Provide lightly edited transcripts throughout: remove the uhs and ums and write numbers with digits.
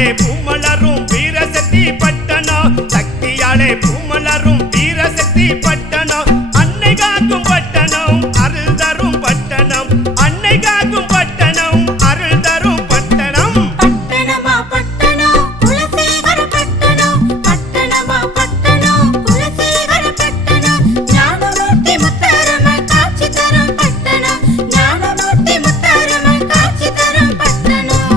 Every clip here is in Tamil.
சக்தியாலே பூமலரும் வீரசக்தி பட்டணம் சக்தியாலே பூமலரும் வீரசக்தி பட்டணம் அன்னை காக்கும் பட்டணம் அருள் தரும் பட்டணம் அன்னை காக்கும் பட்டணம் அருள் தரும் பட்டணம் பட்டணமா பட்டணம் குலசேகர பட்டணம் பட்டணமா பட்டணம் குலசேகர பட்டணம் ஞானமூர்த்தி முத்தாரம்ம காட்சி தரும் பட்டணம் ஞானமூர்த்தி முத்தாரம்ம காட்சி தரும் பட்டணம்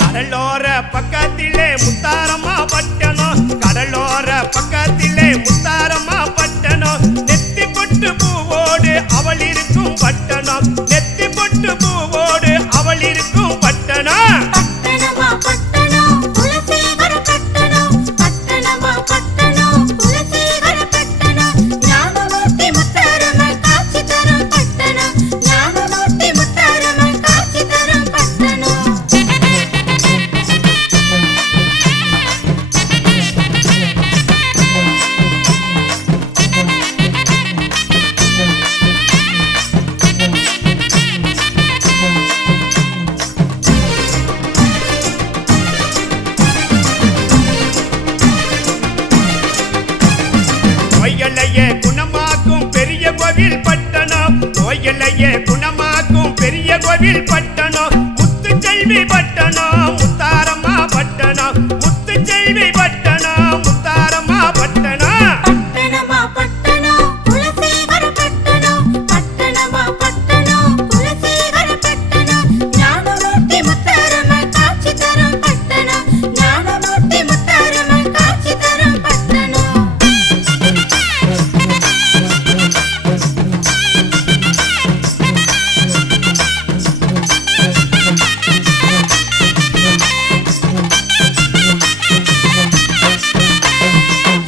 கடலோர பக்கத்திலே முத்தாரம்மா பட்டணம் கடலோர பக்கத்திலே முத்தாரம்மா பட்டணம் நெத்தி பொட்டு பூவோடு அவள் இருக்கும் பட்டணம் நெத்தி பொட்டு பூவோடு அவள் இருக்கும் பட்டணம் பட்டணமா பட்டணம் குலசேகர பட்டணம் பட்டணமா பட்டணம் குலசேகர பட்டணம் ஞானமூர்த்தி முத்தாரம்ம காட்சி தரும் பட்டணம் ஞானமூர்த்தி முத்தாரம்ம காட்சி தரும் பட்டணம் நோய்களையே குணமாக்கும் பெரிய கோவில் பட்டணம் நோய்களையே குணமாக்கும் பெரிய கோவில் பட்டணம் முத்துச்செல்வி பட்டணம் முத்தாரம்மா பட்டணம் முத்துச்செல்வி பட்டணம் முத்தாரம்மா பட்டணம் பட்டணமா பட்டணம் குலசேகர பட்டணம் பட்டணமா பட்டணம் குலசேகர பட்டணம் ஞானமூர்த்தி முத்தாரம்ம காட்சி தரும் பட்டணம் ஞானமூர்த்தி முத்தாரம்ம காட்சி தரும் பட்டணம்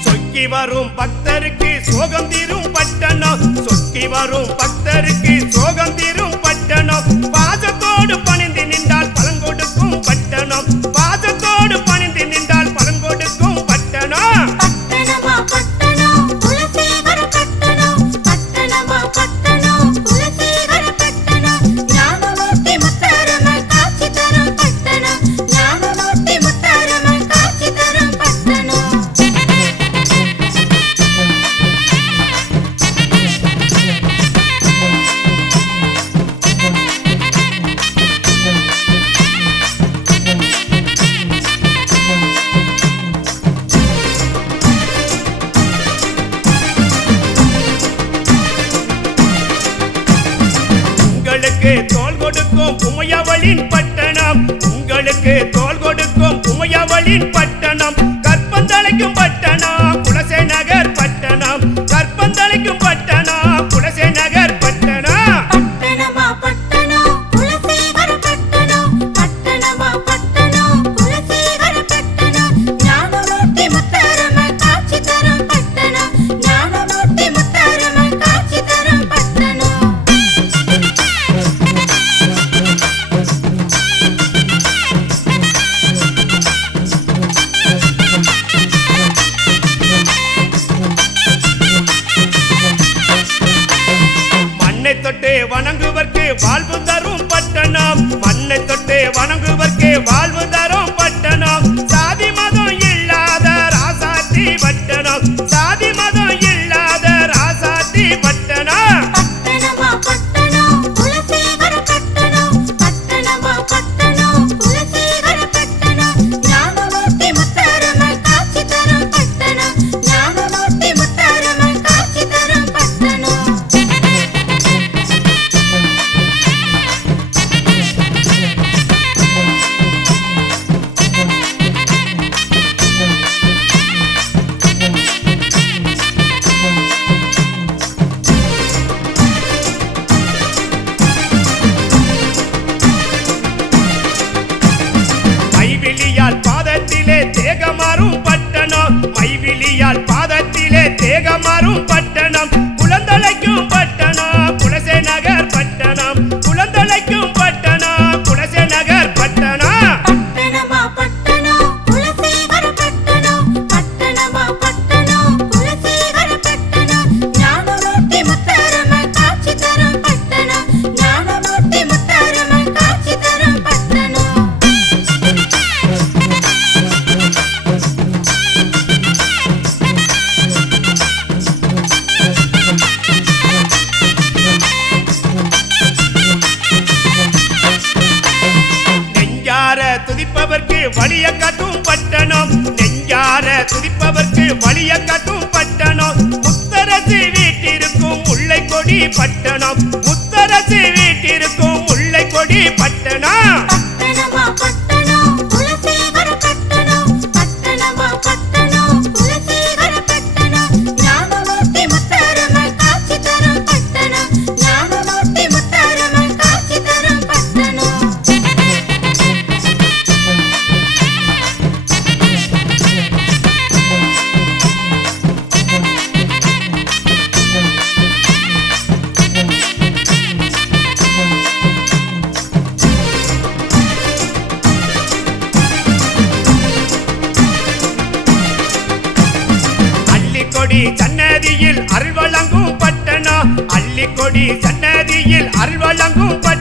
சொக்கி வரும் பக்தருக்கு சோகம் தீரும் பட்டணம் சொக்கி வரும் பக்தருக்கு சோகம் தீரும் பட்டணம் பாசத்தோடு பணிந்து நின்றால் பலன் கொடுக்கும் பட்டணம் பாசத்தோடு பணிந்து நின்றால் பலன் கொடுக்கும் பட்டணம் பட்டணமா பட்டணம் குலசேகர பட்டணம் பட்டணமா பட்டணம் குலசேகர பட்டணம் ஞானமூர்த்தி முத்தாரம்ம காட்சி தரும் பட்டணம் ஞானமூர்த்தி முத்தாரம்ம காட்சி தரும் பட்டணம் உங்களுக்கு தோள் கொடுக்கும் உமையவளின் பட்டணம் உங்களுக்கு தோள் கொடுக்கும் உமையவளின் பட்டணம் கற்பந்தளைக்கும் பட்டணம் குலசை நகர் பட்டணம் கற்பந்தளைக்கும் பட்டணம் குலசை நகர் பட்டணம் பட்டணமா பட்டணம் குலசேகர பட்டணம் பட்டணமா பட்டணம் குலசேகர பட்டணம் ஞானமூர்த்தி முத்தாரம்ம காட்சி தரும் பட்டணம் ஞானமூர்த்தி முத்தாரம்ம காட்சி தரும் பட்டணம் மண்ணை தொட்டு வணங்குவர்க்கு வாழ்வு தரும் பட்டணம் மண்ணை தொட்டு வணங்குவர்க்கு வாழ்வு தரும் பட்டணம் சாதி மதம் இல்லாத ராசாத்தி பட்டணம் சாதி மதம் இல்லாத ராசாத்தி பட்டணம் பட்டணமா பட்டணம் குலசேகர பட்டணம் பட்டணமா பட்டணம் குலசேகர பட்டணம் ஞானமூர்த்தி முத்தாரம்ம காட்சி தரும் பட்டணம் ஞானமூர்த்தி முத்தாரம்ம காட்சி தரும் பட்டணம் மைவிலியால் பாதத்திலே தேகமாறும் பட்டணம் மைவிலியால் பாதத்திலே தேகமாறும் பட்டணம் குழந்தளைக்கும் பட்டணம் குலசை நகர் பட்டணம் குழந்தளைக்கும் பட்டணம் குலசை நகர் பட்டணம் பட்டணமா பட்டணம் குலசேகர பட்டணம் முத்தரசி வீட்டிற்கும் முல்லை கொடி பட்டணம் பட்டணமா பட்டணம் குலசேகர பட்டணம் பட்டணமா பட்டணம் குலசேகர பட்டணம் ஞானமூர்த்தி முத்தாரம்மன் காட்சி தரும் பட்டணம் ஞானமூர்த்தி முத்தாரம்மன் காட்சி தரும் பட்டணம் அள்ளிக்கொடி சன்னதியில் அருள் வழங்கும் பட்டணம் அள்ளிக்கொடி சன்னதியில் அருள் வழங்கும் பட்டணம்